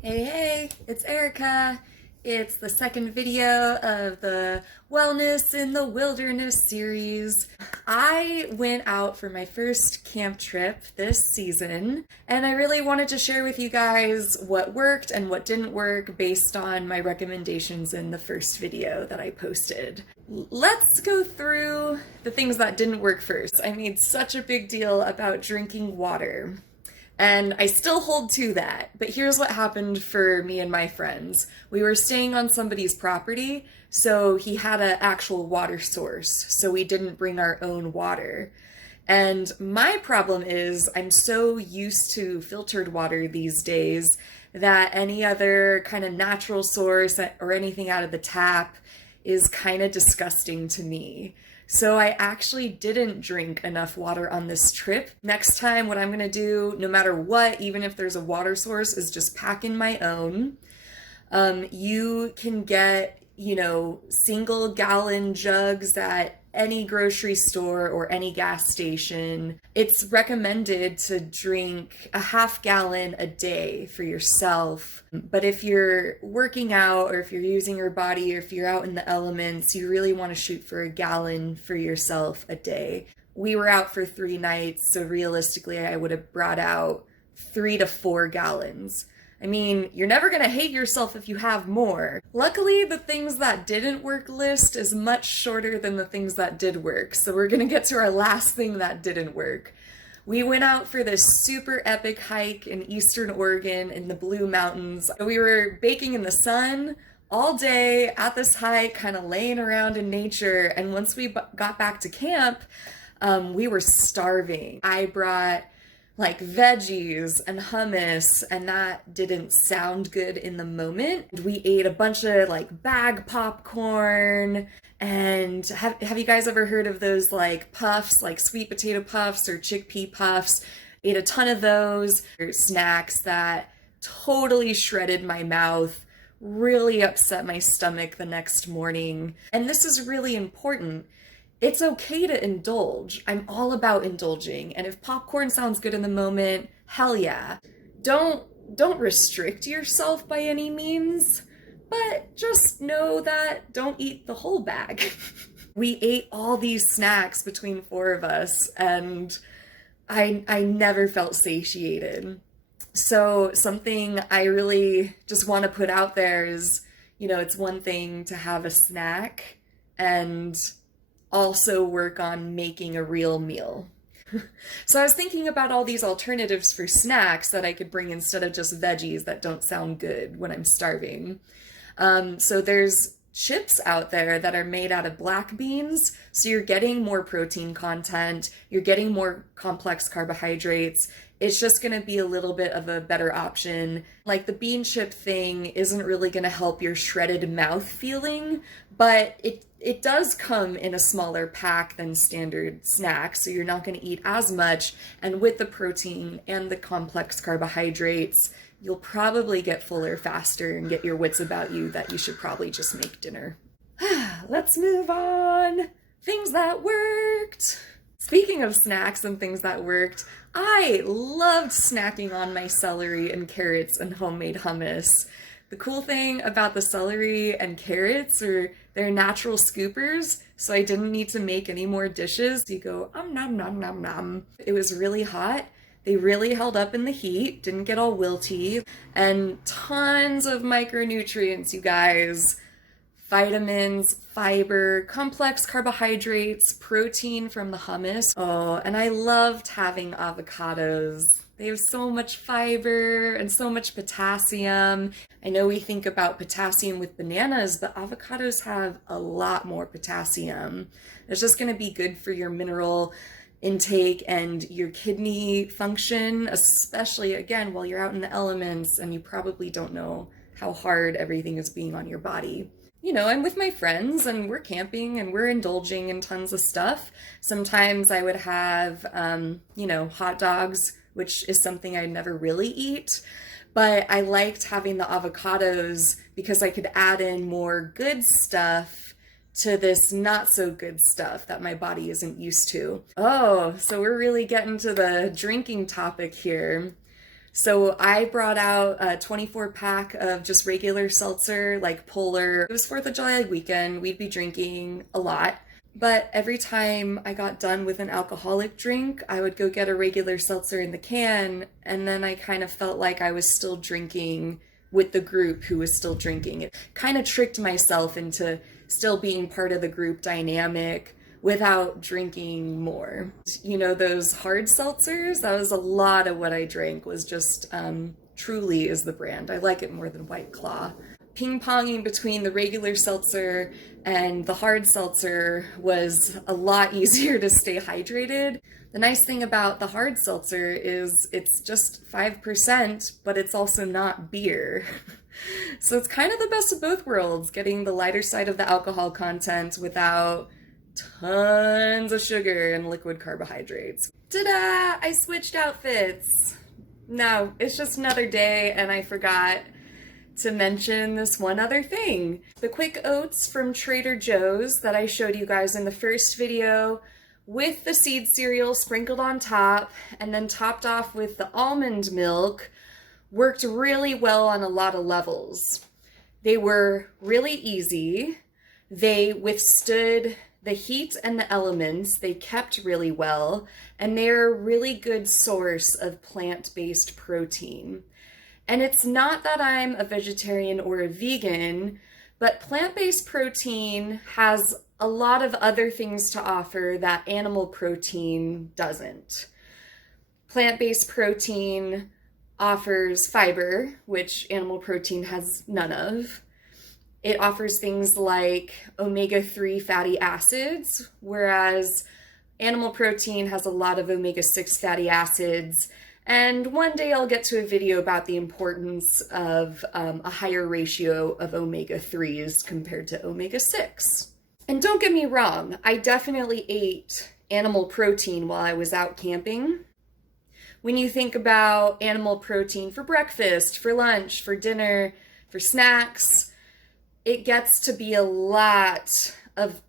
Hey, it's Erica. It's the second video of the Wellness in the Wilderness series. I went out for my first camp trip this season, and I really wanted to share with you guys what worked and what didn't work based on my recommendations in the first video that I posted. Let's go through the things that didn't work first. I made such a big deal about drinking water. And I still hold to that. But here's what happened for me and my friends. We were staying on somebody's property, so he had an actual water source, so we didn't bring our own water. And my problem is I'm so used to filtered water these days that any other kind of natural source or anything out of the tap is kind of disgusting to me. So I actually didn't drink enough water on this trip. Next time, what I'm gonna do, no matter what, even if there's a water source, is just pack in my own. You can get, single gallon jugs at any grocery store or any gas station. It's recommended to drink a half gallon a day for yourself. But if you're working out or if you're using your body or if you're out in the elements, you really want to shoot for a gallon for yourself a day. We were out for 3 nights, so realistically, I would have brought out 3 to 4 gallons. I mean, you're never gonna hate yourself if you have more. Luckily, the things that didn't work list is much shorter than the things that did work, so we're gonna get to our last thing that didn't work. We went out for this super epic hike in Eastern Oregon in the Blue Mountains. We were baking in the sun all day at this hike, kind of laying around in nature, and once we got back to camp, we were starving. I brought like veggies and hummus, and that didn't sound good in the moment. We ate a bunch of like bag popcorn. And have you guys ever heard of those like puffs, like sweet potato puffs or chickpea puffs? Ate a ton of those. Snacks that totally shredded my mouth, really upset my stomach the next morning. And this is really important. It's okay to indulge. I'm all about indulging. And if popcorn sounds good in the moment, hell yeah. Don't restrict yourself by any means, but just know that don't eat the whole bag. We ate all these snacks between 4 of us, and I never felt satiated. So something I really just want to put out there is, it's one thing to have a snack and also work on making a real meal. So I was thinking about all these alternatives for snacks that I could bring instead of just veggies that don't sound good when I'm starving. So there's chips out there that are made out of black beans, so you're getting more protein content, you're getting more complex carbohydrates. It's just gonna be a little bit of a better option. Like the bean chip thing isn't really gonna help your shredded mouth feeling, but it does come in a smaller pack than standard snacks, so you're not gonna eat as much, and with the protein and the complex carbohydrates, you'll probably get fuller faster and get your wits about you that you should probably just make dinner. Let's move on. Things that worked. Speaking of snacks and things that worked, I loved snacking on my celery and carrots and homemade hummus. The cool thing about the celery and carrots are they're natural scoopers, so I didn't need to make any more dishes. You go, nom nom nom nom. It was really hot. They really held up in the heat, didn't get all wilty, and tons of micronutrients, you guys. Vitamins, fiber, complex carbohydrates, protein from the hummus. Oh, and I loved having avocados. They have so much fiber and so much potassium. I know we think about potassium with bananas, but avocados have a lot more potassium. It's just going to be good for your mineral intake and your kidney function, especially again while you're out in the elements and you probably don't know how hard everything is being on your body. I'm with my friends and we're camping and we're indulging in tons of stuff. Sometimes I would have, hot dogs, which is something I never really eat. But I liked having the avocados because I could add in more good stuff to this not so good stuff that my body isn't used to. Oh, so we're really getting to the drinking topic here. So I brought out a 24 pack of just regular seltzer, like Polar. It was 4th of July weekend. We'd be drinking a lot. But every time I got done with an alcoholic drink, I would go get a regular seltzer in the can, and then I kind of felt like I was still drinking with the group who was still drinking. It kind of tricked myself into still being part of the group dynamic without drinking more. You know, those hard seltzers, that was a lot of what I drank, was just Truly is the brand. I like it more than White Claw. Ping-ponging between the regular seltzer and the hard seltzer was a lot easier to stay hydrated. The nice thing about the hard seltzer is it's just 5%, but it's also not beer. So it's kind of the best of both worlds, getting the lighter side of the alcohol content without tons of sugar and liquid carbohydrates. Ta-da! I switched outfits. No, it's just another day and I forgot to mention this one other thing. The quick oats from Trader Joe's that I showed you guys in the first video with the seed cereal sprinkled on top and then topped off with the almond milk worked really well on a lot of levels. They were really easy. They withstood the heat and the elements. They kept really well, and they're a really good source of plant-based protein. And it's not that I'm a vegetarian or a vegan, but plant-based protein has a lot of other things to offer that animal protein doesn't. Plant-based protein offers fiber, which animal protein has none of. It offers things like omega-3 fatty acids, whereas animal protein has a lot of omega-6 fatty acids. And one day I'll get to a video about the importance of a higher ratio of omega-3s compared to omega-6. And don't get me wrong, I definitely ate animal protein while I was out camping. When you think about animal protein for breakfast, for lunch, for dinner, for snacks, it gets to be a lot of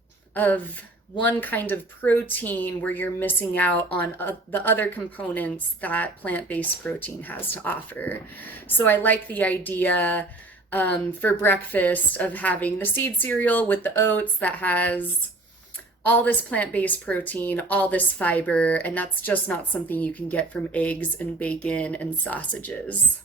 one kind of protein where you're missing out on the other components that plant-based protein has to offer. So I like the idea for breakfast of having the seed cereal with the oats that has all this plant-based protein, all this fiber, and that's just not something you can get from eggs and bacon and sausages.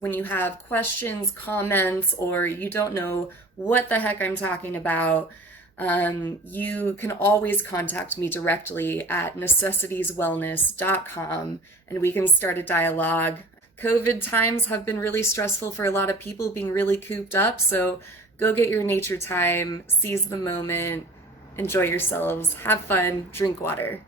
When you have questions, comments, or you don't know what the heck I'm talking about, you can always contact me directly at necessitieswellness.com and we can start a dialogue. COVID times have been really stressful for a lot of people, being really cooped up, so go get your nature time, seize the moment, enjoy yourselves, have fun, drink water.